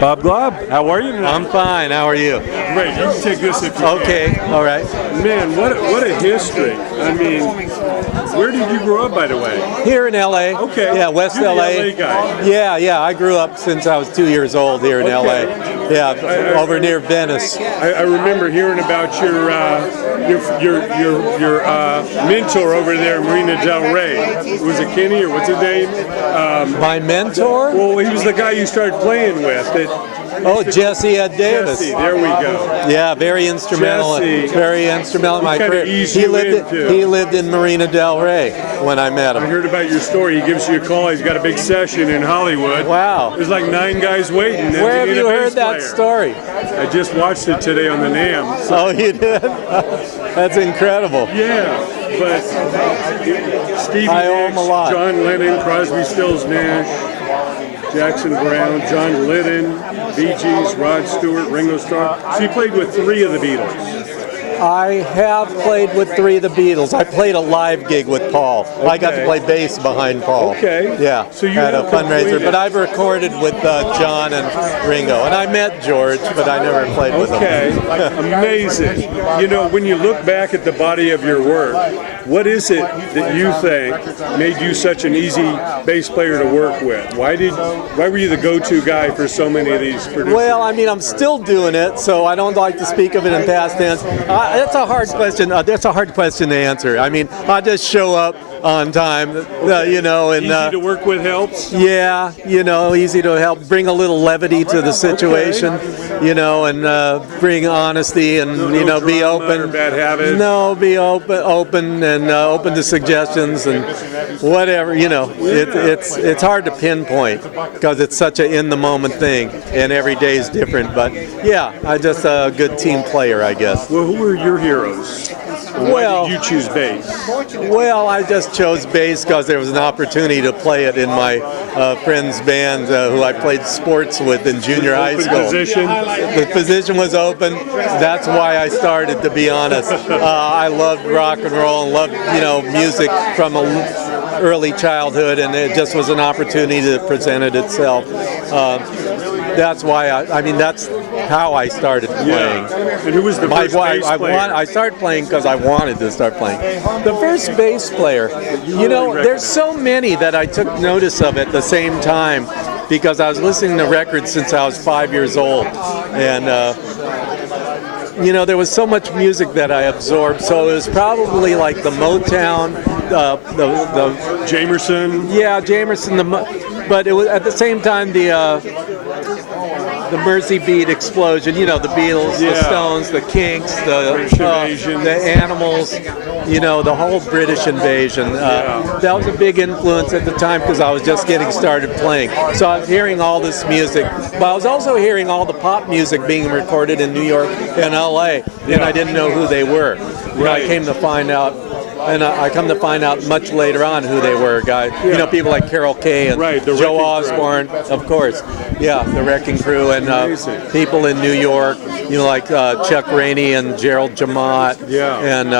Bob GLAUB, how are you tonight? I'm fine. How are you? Great. You can take this if you Okay. can. All right. Man, what a history. I mean, where did you grow up, by the way? Here in LA. Okay. Yeah, West You're the LA. LA guy. Yeah. I grew up since I was 2 years old here in LA. Yeah, over near Venice. I remember hearing about your mentor over there in Marina Del Rey. Was it Kenny or what's his name? My mentor? Well, he was the guy you started playing with. Oh, Jesse Ed Davis. Jesse, there we go. Yeah, very instrumental. Jesse, very instrumental in my career. He lived in Marina Del Rey when I met him. I heard about your story. He gives you a call. He's got a big session in Hollywood. Wow. There's like 9 guys waiting. Where have you heard that story? I just watched it today on the NAM. So. Oh, you did? That's incredible. Yeah, but Stevie Nicks, John Lennon, Crosby, Stills, Nash, Jackson Brown, John Lydon, Bee Gees, Rod Stewart, Ringo Starr. So you played with 3 of the Beatles. I have played with 3 of the Beatles. I played a live gig with Paul. Okay. I got to play bass behind Paul. Okay. Yeah. So you had a fundraiser, but I've recorded with John and Ringo, and I met George, but I never played with him. Okay. Amazing. You know, when you look back at the body of your work, what is it that you think made you such an easy bass player to work with? Why were you the go-to guy for so many of these producers? Well, I mean, I'm still doing it, so I don't like to speak of it in past tense. That's a hard question. That's a hard question to answer. I mean, I just show up on time, you know, and easy to work with helps. Yeah, you know, easy to help bring a little levity to the situation, you know, and bring honesty and no be open. Or bad habits. No, be open and open to suggestions and whatever. You know, it's hard to pinpoint because it's such a in the moment thing, and every day is different. But yeah, I'm just a good team player, I guess. Well, who were your heroes? Why did you choose bass? Well, I just chose bass because there was an opportunity to play it in my friend's band who I played sports with in junior high school. Position? The position was open. That's why I started, to be honest. I loved rock and roll and loved, music from early childhood, and it just was an opportunity that presented itself. That's why that's how I started playing. Yeah. And who was the first bass player? I started playing because I wanted to start playing. The first bass player, there's so many that I took notice of at the same time because I was listening to records since I was 5 years old. And there was so much music that I absorbed, so it was probably like the Motown, the Jamerson. Yeah, Jamerson. But it was at the same time the Mersey Beat explosion. The Beatles, the Stones, the Kinks, the Animals. The whole British invasion. That was a big influence at the time because I was just getting started playing. So I was hearing all this music, but I was also hearing all the pop music being recorded in New York and LA, and I didn't know who they were. I came to find out. And I come to find out much later on who they were, guys. People like Carol Kay and Joe Osborne, of course. Yeah, the Wrecking Crew, and people in New York, like Chuck Rainey and Gerald Jamot. Yeah. And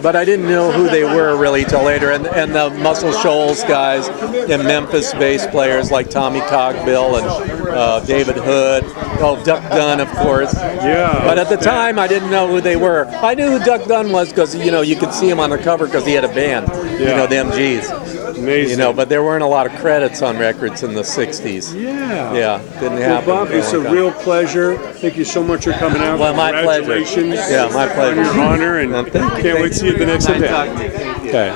but I didn't know who they were really till later. And the Muscle Shoals guys and Memphis bass players like Tommy Cogbill and David Hood. Oh, Duck Dunn, of course. Yeah. But at the time, I didn't know who they were. I knew who Duck Dunn was because you could see him on the cover because he had a band. The MGs. Amazing. But there weren't a lot of credits on records in the 60s. Yeah. Didn't happen. Well, Bob, it's a real pleasure. Thank you so much for coming out. Well, my pleasure. Congratulations. Yeah, my pleasure. On your honor, and can't wait to see you at the next event. Okay.